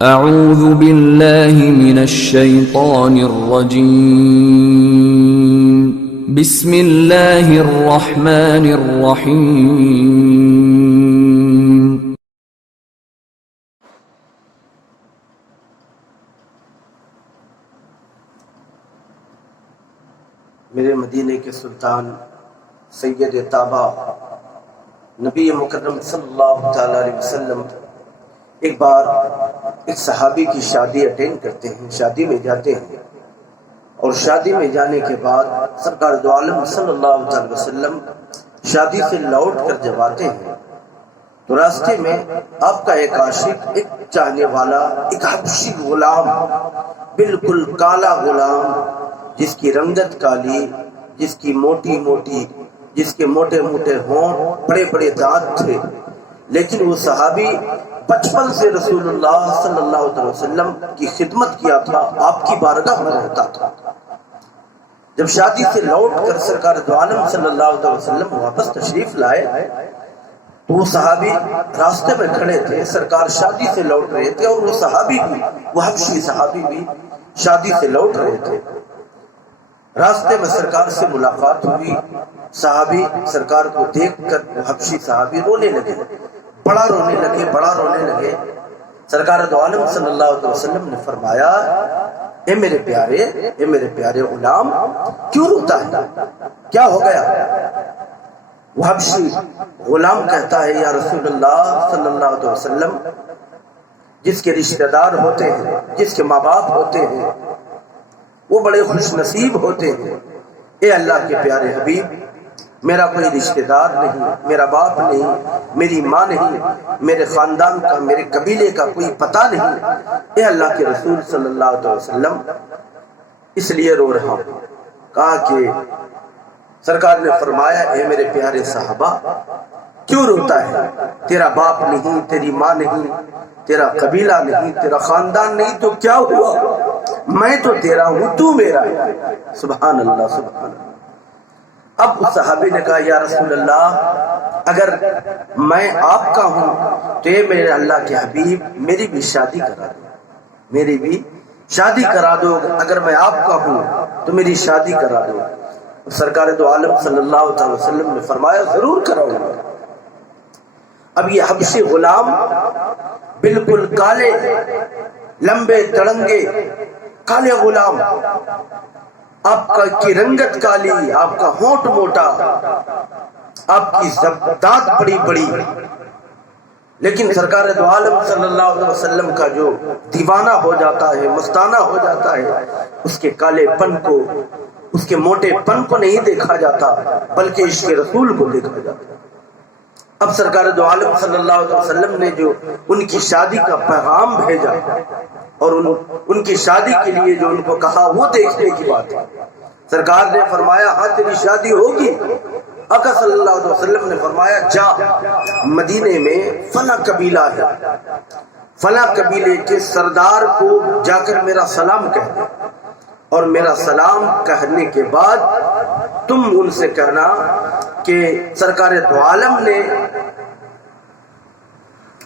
اعوذ باللہ من الشیطان الرجیم بسم اللہ الرحمن الرحیم میرے مدینے کے سلطان سید طابہ نبی مکرم صلی اللہ تعالی علیہ وسلم ایک بار ایک صحابی کی شادی اٹینڈ کرتے ہیں، شادی میں جاتے ہیں، اور شادی میں جانے کے بعد سرکار دو عالم صلی اللہ علیہ وسلم شادی سے لوٹ کر جب آتے ہیں تو راستے میں آپ کا ایک عاشق، ایک چاہنے والا، ایک حبشی غلام، بالکل کالا غلام، جس کی رنگت کالی، جس کی موٹی موٹی، جس کے موٹے موٹے ہونٹ، بڑے بڑے دانت تھے، لیکن وہ صحابی بچپن سے رسول اللہ صلی اللہ علیہ وسلم کی خدمت کیا تھا، آپ کی بارگاہ میں رہتا تھا۔ جب شادی سے لوٹ کر سرکار دو عالم صلی اللہ علیہ وسلم واپس تشریف لائے تو وہ صحابی راستے میں کھڑے تھے، سرکار شادی سے لوٹ رہے تھے، اور وہ صحابی بھی، وہ حبشی صحابی بھی شادی سے لوٹ رہے تھے۔ راستے میں سرکار سے ملاقات ہوئی، صحابی سرکار کو دیکھ کر وہ حبشی صحابی رونے لگے، بڑا رونے لگے۔ سرکار دو عالم صلی اللہ علیہ وسلم نے فرمایا، اے میرے پیارے غلام، کیوں روتا ہے؟ کیا ہو گیا؟ وہ حبشی غلام کہتا ہے، یا رسول اللہ صلی اللہ علیہ وسلم، جس کے رشتہ دار ہوتے ہیں، جس کے ماں باپ ہوتے ہیں، وہ بڑے خوش نصیب ہوتے ہیں۔ اے اللہ کے پیارے حبیب، میرا کوئی رشتہ دار نہیں، میرا باپ نہیں، میری ماں نہیں، میرے خاندان کا، میرے قبیلے کا کوئی پتہ نہیں۔ اے اللہ کے رسول صلی اللہ علیہ وسلم، اس لیے رو رہا ہوں۔ کہا کہ سرکار نے فرمایا، اے میرے پیارے صحابہ، کیوں روتا ہے؟ تیرا باپ نہیں، تیری ماں نہیں، تیرا قبیلہ نہیں، تیرا خاندان نہیں، تو کیا ہوا؟ میں تو تیرا ہوں، تو میرا ہے۔ سبحان اللہ، سبحان اللہ۔ اب اس صحابی نے کہا، یا رسول اللہ، اگر میں آپ کا ہوں تو یہ میرے اللہ کے حبیب میری بھی شادی کرا دو، اگر میں آپ کا ہوں تو میری شادی کرا دو۔ سرکار دو عالم صلی اللہ علیہ وسلم نے فرمایا، ضرور کراؤں گا۔ اب یہ حبشی غلام بالکل کالے، لمبے تڑنگے کالے غلام، آپ کی رنگت کالی، آپ کا ہونٹ موٹا، آپ کی دانت بڑی بڑی، لیکن سرکار دو عالم صلی اللہ علیہ وسلم کا جو دیوانہ ہو جاتا ہے، مستانہ ہو جاتا ہے، اس کے کالے پن کو، اس کے موٹے پن کو نہیں دیکھا جاتا، بلکہ عشق رسول کو دیکھا جاتا۔ اب سرکار دو عالم صلی اللہ علیہ وسلم نے جو ان کی شادی کا پیغام بھیجا اور ان کی شادی کے لیے جو ان کو کہا، وہ دیکھنے کی بات ہے۔ سرکار نے فرمایا، ہاں تیری شادی ہوگی۔ آقا صلی اللہ علیہ وسلم نے فرمایا، جا مدینے میں فلاں قبیلہ ہے، فلاں قبیلے کے سردار کو جا کر میرا سلام کہہ دے، اور میرا سلام کہنے کے بعد تم ان سے کہنا کہ سرکار دو عالم نے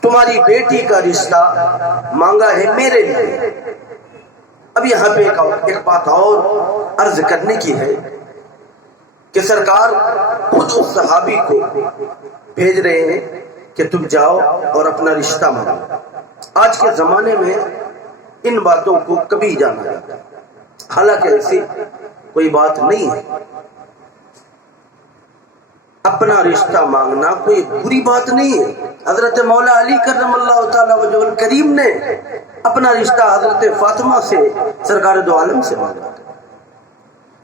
تمہاری بیٹی کا رشتہ مانگا ہے میرے لیے۔ اب یہاں پہ ایک بات اور عرض کرنے کی ہے کہ سرکار خود اس صحابی کو بھیج رہے ہیں کہ تم جاؤ اور اپنا رشتہ مانگو۔ آج کے زمانے میں ان باتوں کو کبھی جانا جاتا ہے، حالانکہ ایسی کوئی بات نہیں ہے۔ اپنا رشتہ مانگنا کوئی بری بات نہیں ہے۔ حضرت مولا علی کرم اللہ تعالی وجہ الکریم نے اپنا رشتہ حضرت فاطمہ سے، سرکار دو عالم سے مانگا۔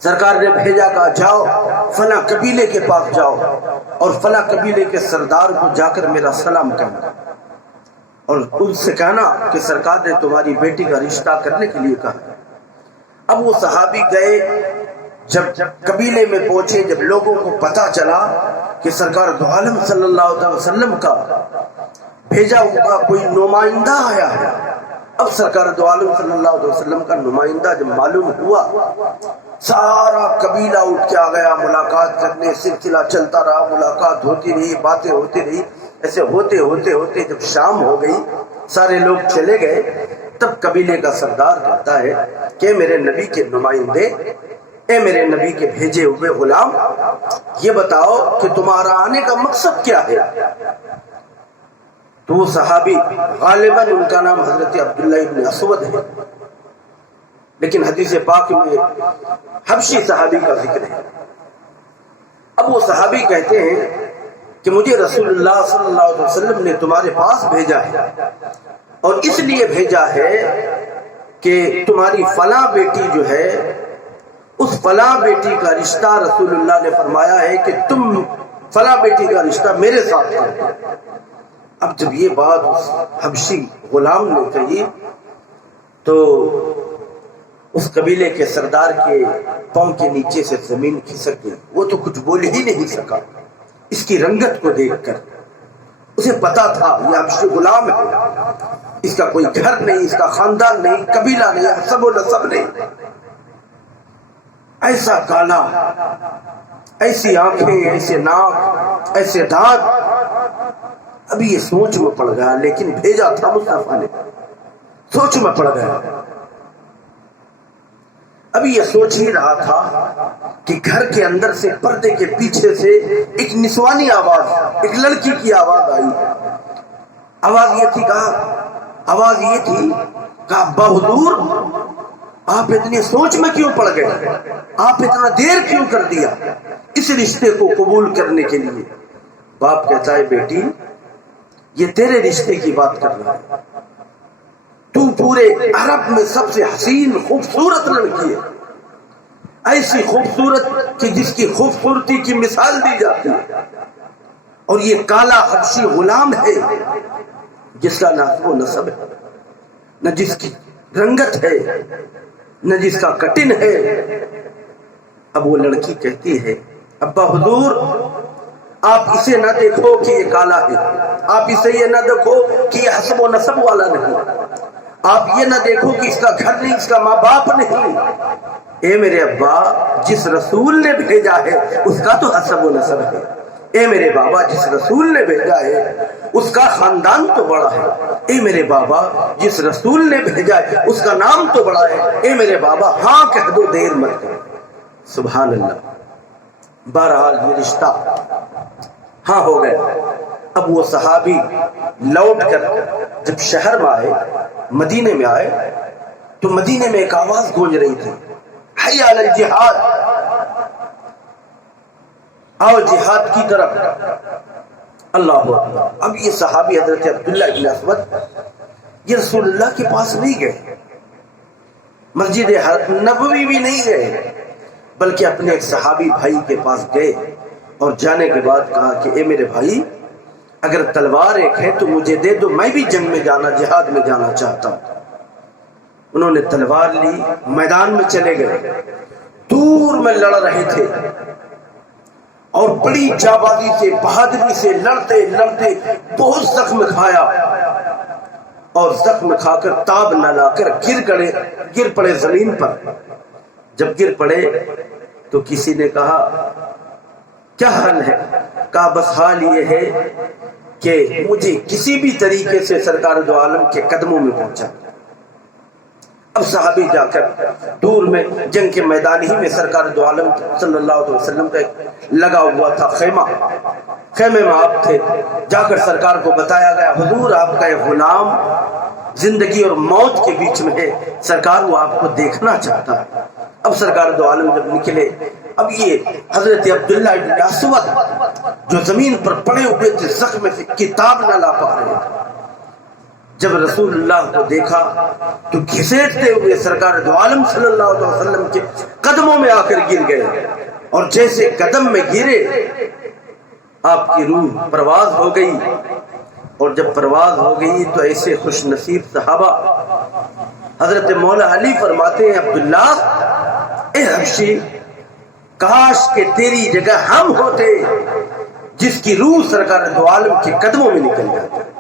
سرکار نے بھیجا، کہا جاؤ فلاں قبیلے کے پاس جاؤ اور فلاں قبیلے کے سردار کو جا کر میرا سلام کہنا، اور ان سے کہنا کہ سرکار نے تمہاری بیٹی کا رشتہ کرنے کے لیے کہا۔ اب وہ صحابی گئے، جب قبیلے میں پہنچے، جب لوگوں کو پتا چلا کہ سرکار دو عالم صلی اللہ علیہ وسلم کا بھیجا ہوا کوئی نمائندہ آیا ہے، اب سرکار دو عالم صلی اللہ علیہ وسلم کا نمائندہ جب معلوم ہوا، سارا قبیلہ اٹھ کے آ گیا ملاقات کرنے، سلسلہ چلتا رہا، ملاقات ہوتی رہی، باتیں ہوتی رہی، ایسے ہوتے ہوتے ہوتے جب شام ہو گئی سارے لوگ چلے گئے، تب قبیلے کا سردار کہتا ہے کہ میرے نبی کے نمائندے، اے میرے نبی کے بھیجے ہوئے غلام، یہ بتاؤ کہ تمہارا آنے کا مقصد کیا ہے؟ تو وہ صحابی، غالباً ان کا نام حضرت عبداللہ ابن اسود ہے، لیکن حدیث پاک میں حبشی صحابی کا ذکر ہے۔ اب وہ صحابی کہتے ہیں کہ مجھے رسول اللہ صلی اللہ علیہ وسلم نے تمہارے پاس بھیجا ہے، اور اس لیے بھیجا ہے کہ تمہاری فلاں بیٹی جو ہے، اس فلاں بیٹی کا رشتہ رسول اللہ نے فرمایا ہے کہ تم فلاں بیٹی کا رشتہ میرے ساتھ کرو۔ اب جب یہ بات اس حبشی غلام نے کہی تو اس قبیلے کے سردار کے پاؤں کے نیچے سے زمین کھسک گئی، وہ تو کچھ بول ہی نہیں سکا۔ اس کی رنگت کو دیکھ کر اسے پتا تھا یہ حبشی غلام ہے، اس کا کوئی گھر نہیں، اس کا خاندان نہیں، قبیلہ نہیں، حسب و نسب نہیں، ایسا کالا، ایسی آنکھیں، ایسے ناک، ایسے دانت۔ ابھی یہ سوچ میں پڑ گیا، لیکن بھیجا تھا مصطفیٰ نے، سوچ میں پڑ گیا۔ ابھی یہ سوچ ہی رہا تھا کہ گھر کے اندر سے، پردے کے پیچھے سے ایک نسوانی آواز، ایک لڑکی کی آواز آئی۔ آواز یہ تھی، کہا ابا حضور، آپ اتنی سوچ میں کیوں پڑ گئے؟ آپ اتنا دیر کیوں کر دیا اس رشتے کو قبول کرنے کے لیے؟ باپ کہتا ہے بیٹی، یہ تیرے رشتے کی بات کر رہا ہے، تو پورے عرب میں سب سے حسین خوبصورت لڑکی ہے، ایسی خوبصورت کہ جس کی خوبصورتی کی مثال دی جاتی ہے، اور یہ کالا حبشی غلام ہے جس کا نہ وہ نسب ہے، نہ جس کی رنگت ہے، نہ جس کا کٹن ہے۔ اب وہ لڑکی کہتی ہے ابا حضور، آپ اسے نہ دیکھو کہ یہ کالا ہے، آپ اسے یہ نہ دیکھو کہ یہ حسب و نسب والا نہیں، آپ یہ نہ دیکھو کہ اس کا گھر نہیں، اس کا ماں باپ نہیں۔ اے میرے ابا، جس رسول نے بھیجا ہے اس کا تو حسب و نسب ہے۔ اے میرے بابا، جس رسول نے بھیجا ہے اس کا خاندان تو بڑا ہے۔ اے میرے بابا، جس رسول نے بھیجا ہے اس کا نام تو بڑا ہے۔ اے میرے بابا، ہاں کہہ دو، دیر مت کرو۔ سبحان اللہ۔ بہرحال یہ رشتہ ہاں ہو گیا۔ اب وہ صحابی لوٹ کر جب شہر میں آئے، مدینے میں آئے، تو مدینے میں ایک آواز گونج رہی تھی، حی علی الجہاد، آؤ جہاد کی طرف۔ اللہ اکبر۔ اب یہ صحابی حضرت عبداللہ بن اسود یہ رسول اللہ کے پاس نہیں گئے، مسجد نبوی بھی نہیں گئے، بلکہ اپنے ایک صحابی بھائی کے پاس گئے، اور جانے کے بعد کہا کہ اے میرے بھائی، اگر تلوار ایک ہے تو مجھے دے دو، میں بھی جنگ میں جانا، جہاد میں جانا چاہتا ہوں۔ انہوں نے تلوار لی، میدان میں چلے گئے، دور میں لڑ رہے تھے، اور بڑی جابازی سے، بہادری سے لڑتے لڑتے بہت زخم کھایا، اور زخم کھا کر تاب نہ لا کر گر پڑے زمین پر۔ جب گر پڑے تو کسی نے کہا کیا حال ہے؟ کہا بس حال یہ ہے کہ مجھے کسی بھی طریقے سے سرکار دو عالم کے قدموں میں پہنچا۔ اب صحابی جا کر دور میں جنگ کے میدان ہی میں سرکار دو عالم صلی اللہ علیہ وسلم کا لگا ہوا تھا خیمہ، خیمے میں آپ تھے، جا کر سرکار کو بتایا گیا حضور آپ کا یہ غلام زندگی اور موت کے بیچ میں ہے، سرکار وہ آپ کو دیکھنا چاہتا ہے۔ اب سرکار دو عالم جب نکلے، اب یہ حضرت عبداللہ بن اسود جو زمین پر پڑے ہوئے تھے زخم سے کتاب نہ لا پا رہے تھے، جب رسول اللہ کو دیکھا تو گھسیٹتے ہوئے سرکار دو عالم صلی اللہ علیہ وسلم کے قدموں میں آ کر گر گئے، اور جیسے قدم میں گرے آپ کی روح پرواز ہو گئی، اور جب پرواز ہو گئی تو ایسے خوش نصیب صحابہ، حضرت مولا علی فرماتے ہیں عبداللہ اے حبشی، کاش کہ تیری جگہ ہم ہوتے جس کی روح سرکار دو عالم کے قدموں میں نکل جاتی۔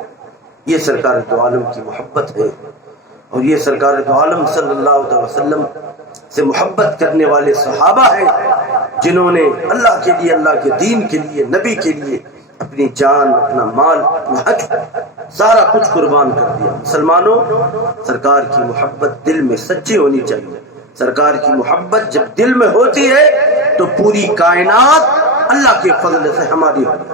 یہ سرکار دو عالم کی محبت ہے، اور یہ سرکار دو عالم صلی اللہ علیہ وسلم سے محبت کرنے والے صحابہ ہیں جنہوں نے اللہ کے لیے، اللہ کے دین کے لیے، نبی کے لیے اپنی جان، اپنا مال، اپنا حق، سارا کچھ قربان کر دیا۔ مسلمانوں، سرکار کی محبت دل میں سچی ہونی چاہیے۔ سرکار کی محبت جب دل میں ہوتی ہے تو پوری کائنات اللہ کے فضل سے ہماری ہوتی ہے۔